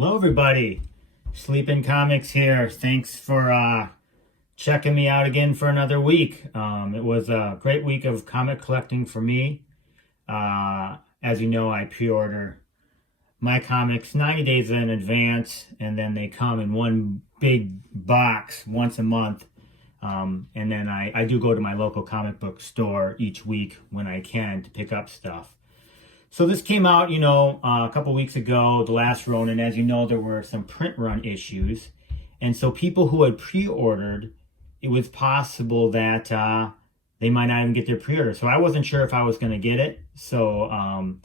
Hello everybody, Sleeping Comics here. Thanks for checking me out again for another week. It was a great week of comic collecting for me. As you know, I pre-order my comics 90 days in advance, and then they come in one big box once a month. And then I do go to my local comic book store each week when I can to pick up stuff. So this came out, a couple weeks ago, The Last Ronan. As you know, there were some print run issues. And so people who had pre-ordered, it was possible that they might not even get their pre-order. So I wasn't sure if I was going to get it. So I'm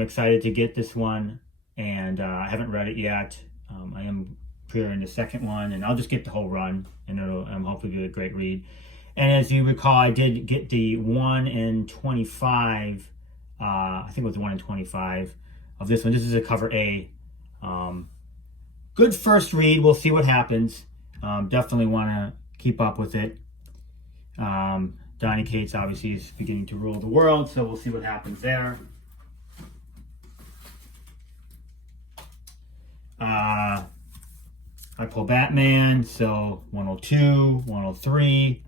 excited to get this one. And I haven't read it yet. I am pre-ordering the second one. And I'll just get the whole run. And it'll hopefully be a great read. And as you recall, I did get the 1 in 25. I think it was the 1 in 25 of this one. This is a cover A. Good first read. We'll see what happens. Definitely want to keep up with it. Donny Cates obviously is beginning to rule the world, so we'll see what happens there. I pull Batman, so 102, 103.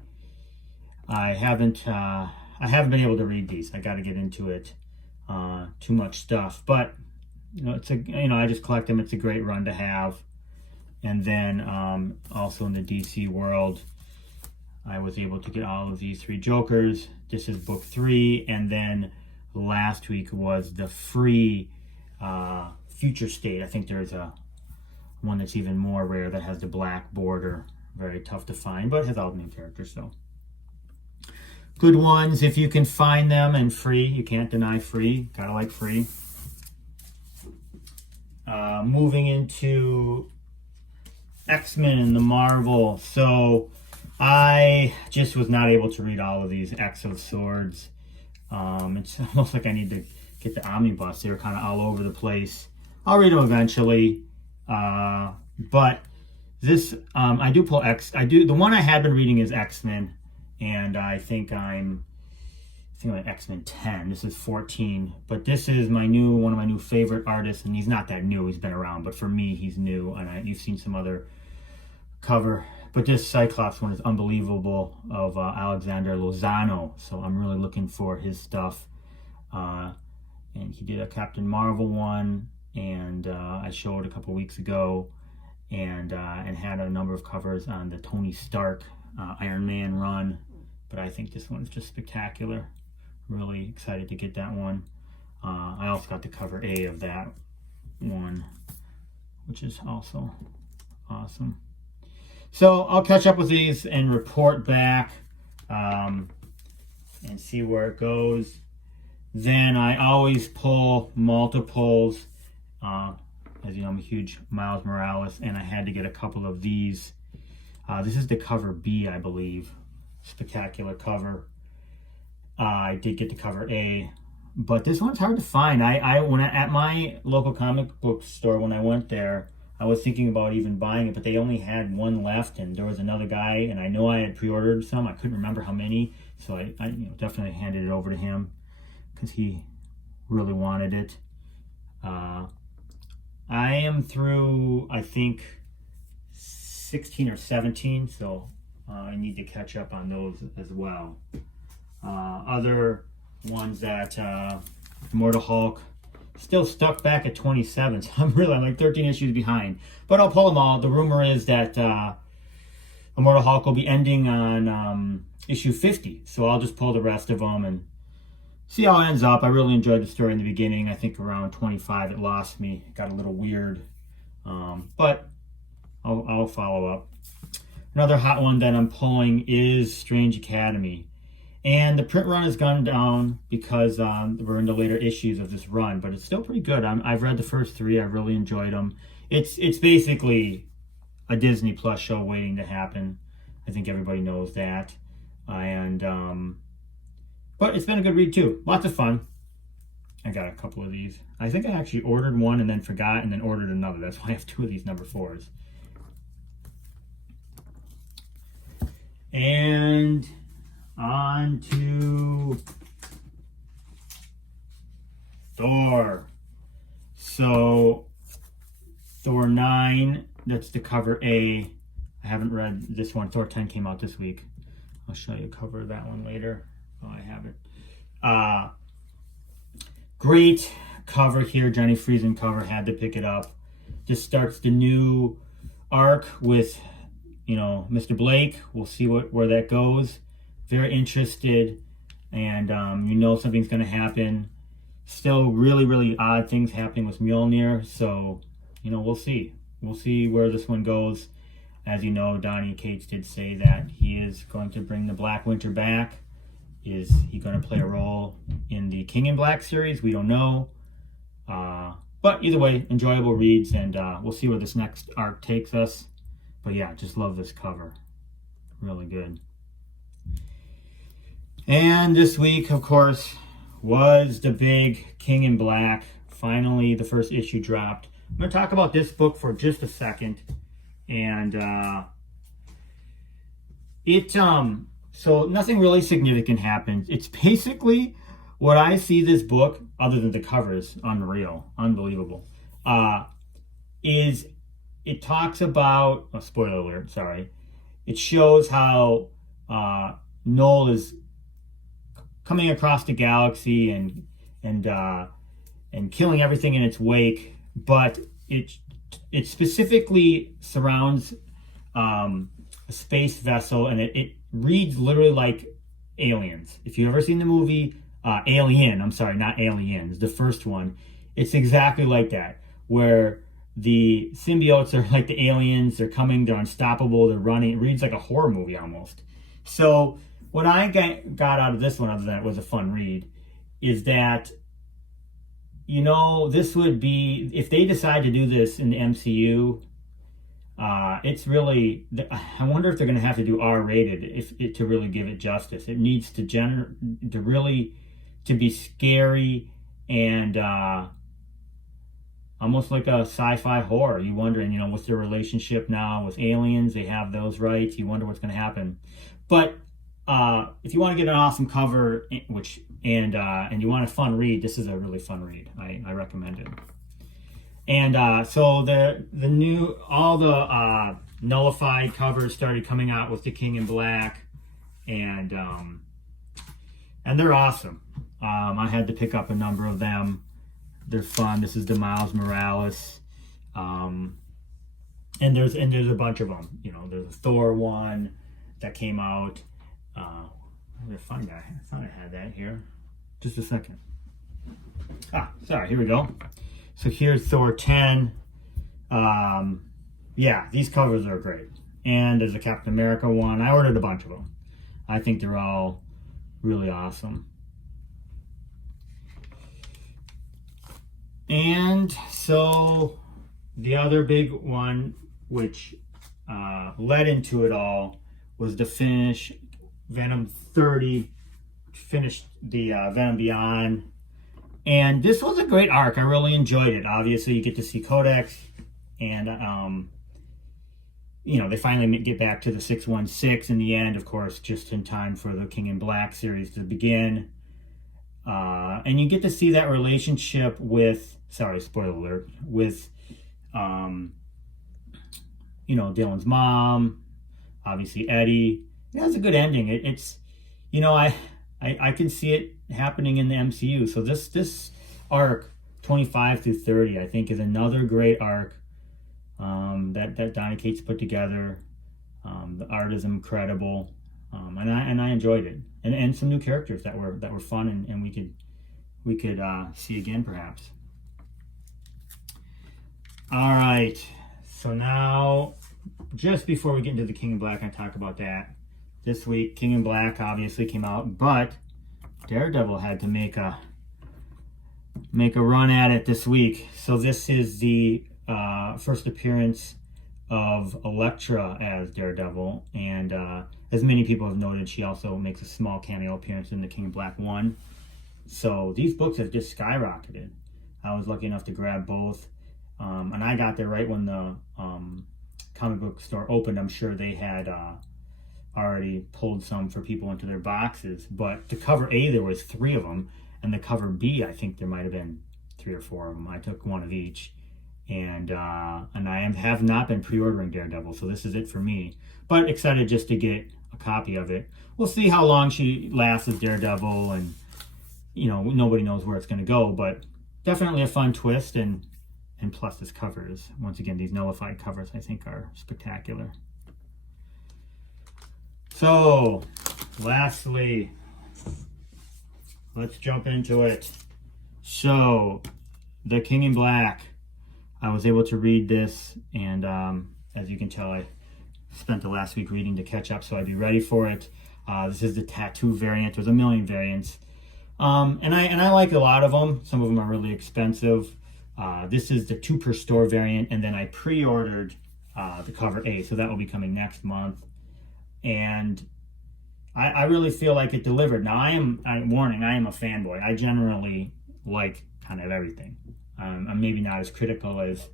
I haven't been able to read these. I got to get into it. Too much stuff, but I just collect them. It's a great run to have. And then also in the DC world, I was able to get all of these 3 Jokers. This is book 3, and then last week was the free Future State. I think there's one that's even more rare that has the black border. Very tough to find, but has all the main characters, so. Good ones if you can find them, and free. You can't deny free. Gotta like free. Moving into X-Men and the Marvel. So I just was not able to read all of these X of Swords. It's almost like I need to get the omnibus. They were kind of all over the place. I'll read them eventually. But this, I do pull X. The one I had been reading is X-Men. And I think I'm X-Men 10. This is 14. But this is one of my new favorite artists. And he's not that new. He's been around. But for me, he's new. And you've seen some other cover. But this Cyclops one is unbelievable, of Alexander Lozano. So I'm really looking for his stuff. And he did a Captain Marvel one. And I showed a couple weeks ago. And had a number of covers on the Tony Stark Iron Man run, but I think this one's just spectacular. Really excited to get that one. I also got the cover A of that one, which is also awesome. So I'll catch up with these and report back and see where it goes. Then I always pull multiples. As you know, I'm a huge Miles Morales, and I had to get a couple of these. This is the cover B, I believe. Spectacular cover. I did get the cover A, but this one's hard to find. At my local comic book store, when I went there, I was thinking about even buying it, but they only had one left, and there was another guy, and I know I had pre-ordered some. I couldn't remember how many, so I definitely handed it over to him because he really wanted it. I am through, I think, 16 or 17, so I need to catch up on those as well. Other ones that Immortal Hulk, still stuck back at 27, so I'm like 13 issues behind, but I'll pull them all. The rumor is that Immortal Hulk will be ending on issue 50, so I'll just pull the rest of them and see how it ends up. I really enjoyed the story in the beginning. I think around 25 it lost me. It got a little weird, but I'll follow up. Another hot one that I'm pulling is Strange Academy. And the print run has gone down because we're in the later issues of this run, but it's still pretty good. I've read the first 3. I really enjoyed them. It's basically a Disney Plus show waiting to happen. I think everybody knows that. But it's been a good read too. Lots of fun. I got a couple of these. I think I actually ordered one and then forgot and then ordered another. That's why I have 2 of these number 4s. And on to Thor. So Thor 9, that's the cover A. I haven't read this one. Thor 10 came out this week. I'll show you a cover of that one later. Oh, I have it. Great cover here. Johnny Friesen cover. Had to pick it up. Just starts the new arc with, Mr. Blake. We'll see where that goes. Very interested. And something's going to happen. Still really, really odd things happening with Mjolnir. So, we'll see. We'll see where this one goes. As you know, Donny Cates did say that he is going to bring the Black Winter back. Is he going to play a role in the King in Black series? We don't know. But either way, enjoyable reads, and we'll see where this next arc takes us. But yeah, just love this cover. Really good. And this week, of course, was the big King in Black. Finally, the first issue dropped. I'm going to talk about this book for just a second. And so nothing really significant happens. It's basically what I see this book, other than the covers, unbelievable, is it talks about, spoiler alert, sorry. It shows how Noel is coming across the galaxy and killing everything in its wake, but it specifically surrounds a space vessel, and it reads literally like Aliens. If you've ever seen the movie Alien, I'm sorry, not Aliens, the first one, it's exactly like that, where the symbiotes are like the aliens. They're coming, they're unstoppable, they're running. It reads like a horror movie almost. So what I got out of this one, other than it was a fun read, is that this would be, if they decide to do this in the MCU, it's really, I wonder if they're going to have to do R-rated to really give it justice. It needs to be scary and almost like a sci-fi horror. You wondering, what's their relationship now with aliens? They have those rights. You wonder what's going to happen. But if you want to get an awesome cover, and you want a fun read, this is a really fun read. I recommend it. And so the nullified covers started coming out with the King in Black, and they're awesome. I had to pick up a number of them. They're fun. This is the Miles Morales, and there's a bunch of them. There's a Thor one that came out. They're fun guy. I thought I had that here. Just a second. Sorry. Here we go. So here's Thor 10. Yeah, these covers are great. And there's a Captain America one. I ordered a bunch of them. I think they're all really awesome. And so the other big one, which led into it all, was to finish Venom 30, finished the Venom Beyond. And this was a great arc. I really enjoyed it. Obviously, you get to see Codex, and they finally get back to the 616 in the end, of course, just in time for the King in Black series to begin. And you get to see that relationship with, sorry, spoiler alert, with, Dylan's mom, obviously Eddie. It has a good ending. It's, I can see it happening in the MCU. So this arc, 25 through 30, I think is another great arc that Donny Cates put together. The art is incredible, and I enjoyed it, and some new characters that were fun, and we could see again perhaps. All right, so now just before we get into the King in Black, I talk about that. This week, King in Black obviously came out, but Daredevil had to make a run at it this week. So this is the first appearance of Elektra as Daredevil, and as many people have noted, she also makes a small cameo appearance in the King in Black 1. So these books have just skyrocketed. I was lucky enough to grab both, and I got there right when the comic book store opened. I'm sure they had already pulled some for people into their boxes, but the cover A, there was 3 of them, and the cover B, I think there might have been 3 or 4 of them. I took one of each, and I have not been pre-ordering Daredevil, so this is it for me. But excited just to get a copy of it. We'll see how long she lasts as Daredevil, and nobody knows where it's going to go, but definitely a fun twist, and plus this covers, once again, these nullified covers I think are spectacular. So, lastly, let's jump into it. So, The King in Black. I was able to read this, and as you can tell, I spent the last week reading to catch up, so I'd be ready for it. This is the tattoo variant. There's a million variants. And I like a lot of them. Some of them are really expensive. This is the 2 per store variant, and then I pre-ordered the cover A, so that will be coming next month. And I really feel like it delivered. Now, I am a fanboy. I generally like kind of everything. I'm maybe not as critical as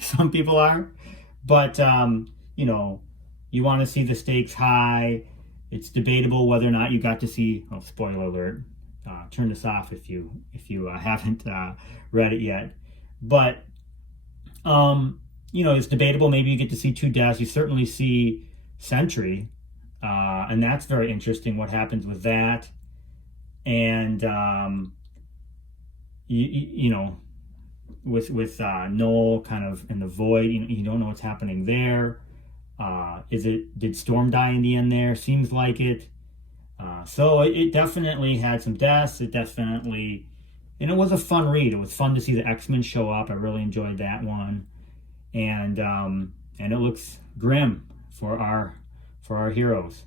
some people are, but you want to see the stakes high. It's debatable whether or not you got to see. Oh, spoiler alert! Turn this off if you haven't read it yet. But it's debatable. Maybe you get to see 2 deaths. You certainly see Sentry, and that's very interesting. What happens with that? And with Noel kind of in the void, you don't know what's happening there. Did Storm die in the end there? Seems like it. So it definitely had some deaths. It was a fun read. It was fun to see the X-Men show up. I really enjoyed that one. And it looks grim for our heroes.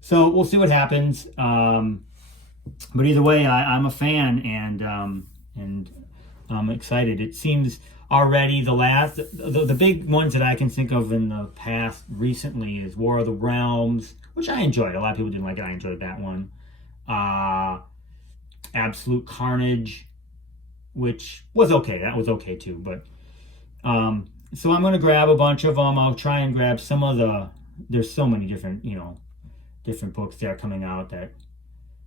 So we'll see what happens. But either way, I'm a fan, and I'm excited. It seems already the big ones that I can think of in the past recently is War of the Realms, which I enjoyed. A lot of people didn't like it. I enjoyed that one. Absolute Carnage, which was okay. That was okay too. But so I'm going to grab a bunch of them. I'll try and grab some of there's so many different books that are coming out that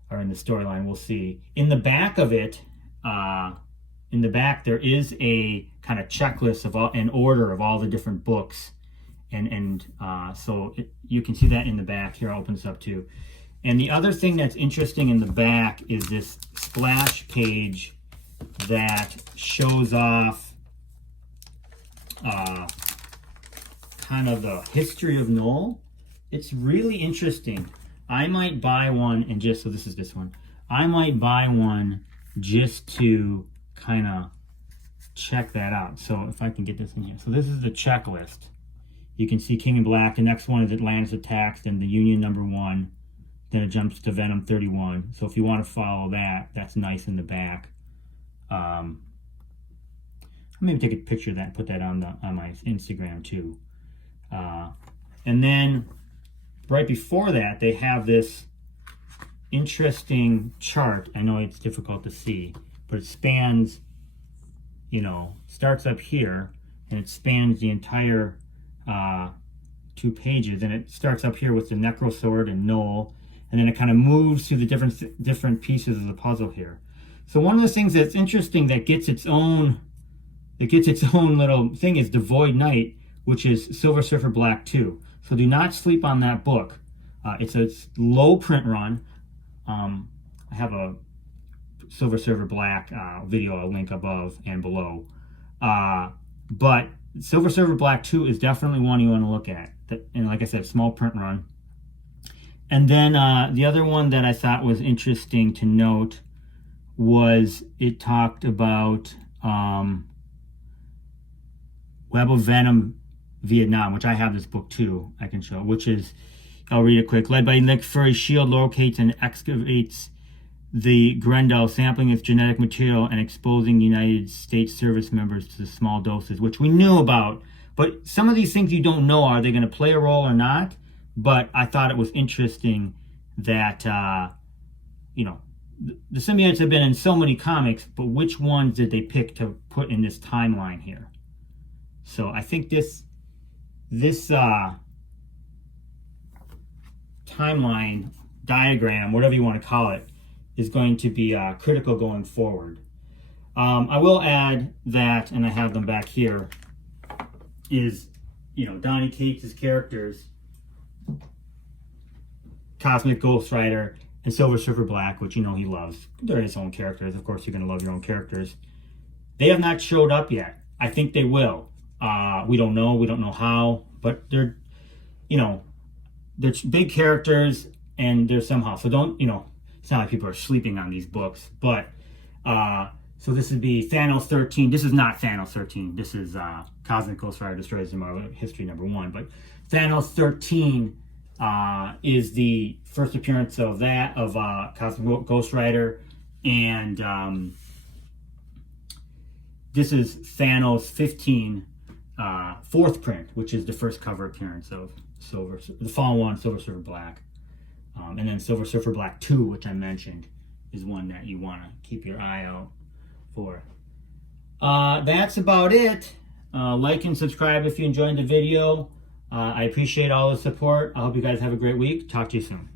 are in the storyline. We'll see. In the back of it, there is a kind of checklist of an order of all the different books, and so you can see that in the back. Here, I'll open this up too. And the other thing that's interesting in the back is this splash page that shows off kind of the history of Noel. It's really interesting. I might buy one, and so this is this one. I might buy one just to kind of check that out. So if I can get this in here. So this is the checklist. You can see King in Black. The next one is Atlantis Attacks, then the Union #1. Then it jumps to Venom 31. So if you want to follow that, that's nice in the back. I'll maybe take a picture of that and put that on my Instagram too. And then right before that, they have this interesting chart. I know it's difficult to see, but it spans, starts up here, and it spans the entire 2 pages. And it starts up here with the Necro Sword and Noel, and then it kind of moves to the different pieces of the puzzle here. So one of the things that's interesting that gets its own little thing is the Void Knight, which is Silver Surfer Black 2. So do not sleep on that book. It's a low print run. I have a Silver Surfer Black video I'll link above and below. But Silver Surfer Black 2 is definitely one you want to look at. And like I said, small print run. And then the other one that I thought was interesting to note was it talked about Web of Venom Vietnam, which I have this book too, I can show, which is, I'll read it quick. Led by Nick Fury, S.H.I.E.L.D. locates and excavates the Grendel, sampling its genetic material and exposing United States service members to the small doses, which we knew about. But some of these things you don't know, are they going to play a role or not? But I thought it was interesting that, the symbiotes have been in so many comics, but which ones did they pick to put in this timeline here? So I think this timeline diagram, whatever you want to call it, is going to be critical going forward. I will add that, and I have them back here, is, you know, Donny Cates' characters, Cosmic Ghost Rider and Silver Surfer Black, which you know he loves. They're his own characters. Of course, you're going to love your own characters. They have not showed up yet. I think they will. We don't know. We don't know how. But they're, you know, they're big characters, and they're somehow. So don't, you know, it's not like people are sleeping on these books. But, so this would be Thanos 13. This is not Thanos 13. This is Cosmic Ghost Rider Destroys the Marvel History #1. But Thanos 13 is the first appearance of that, of Cosmic Ghost Rider. And this is Thanos 15, fourth print, which is the first cover appearance of the Fall One, Silver Surfer Black. And then Silver Surfer Black 2, which I mentioned, is one that you want to keep your eye out for. That's about it. Like and subscribe if you enjoyed the video. I appreciate all the support. I hope you guys have a great week. Talk to you soon.